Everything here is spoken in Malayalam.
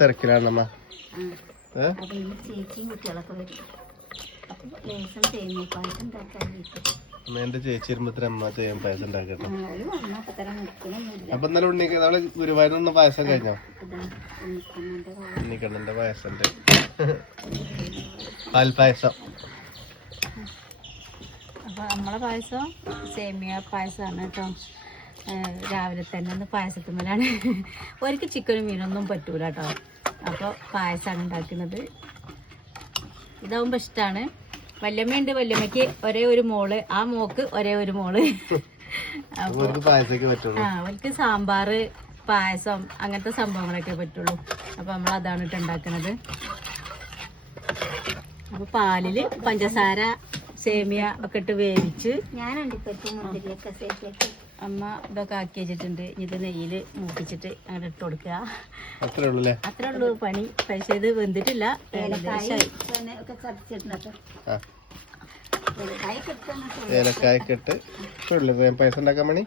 തിരക്കിലാണ് അമ്മ. ചേച്ചിയും കുട്ടികളൊക്കെ വരും. എന്റെ ചേച്ചി വരുമ്പോ അമ്മ തേൻ പായസം ഉണ്ടാക്കട്ടെ. അപ്പൊ ഇന്നലെ ഉണ്ണിക്ക് നമ്മള് ഗുരുവായൂരിൽ പായസം കഴിഞ്ഞോ? ഉണ്ണിക്കണ്ണന്റെ പായസന്റെ പാൽപായസം. അപ്പൊ നമ്മളെ പായസം സേമിയ പായസമാണ് കേട്ടോ. രാവിലെ തന്നെ ഒന്ന് പായസത്തുമ്മലാണ്. ഒരിക്കൽ ചിക്കനും മീനൊന്നും പറ്റൂല കേട്ടോ. അപ്പോൾ പായസമാണ് ഉണ്ടാക്കുന്നത്. ഇതാവുമ്പോൾ ഇഷ്ടമാണ്. വല്യമ്മയുണ്ട്, വല്യമ്മയ്ക്ക് ഒരേ ഒരു മോള്, ആ മോക്ക് ഒരേ ഒരു മോള്. അപ്പോൾ അവർക്ക് സാമ്പാർ പായസം അങ്ങനത്തെ സംഭവങ്ങളൊക്കെ പറ്റുള്ളൂ. അപ്പോൾ നമ്മളതാണ് ഇട്ട് ഉണ്ടാക്കുന്നത്. അപ്പോൾ പാലിൽ പഞ്ചസാര സേമിയ ഒക്കെ ഇട്ട് വേവിച്ച് അമ്മ ഇതൊക്കെ ആക്കി വെച്ചിട്ടുണ്ട്. ഇത് നെയ്യിൽ മൂപ്പിച്ചിട്ട് അങ്ങനെ ഇട്ട് കൊടുക്കുക. അത്രേ ഉള്ളൂ പണി. പക്ഷേ ഇത് വെന്തിട്ടില്ല. ഏലക്കായൊക്കെ ഇട്ട് പായസം ഉണ്ടാക്കാൻ വേണ്ടി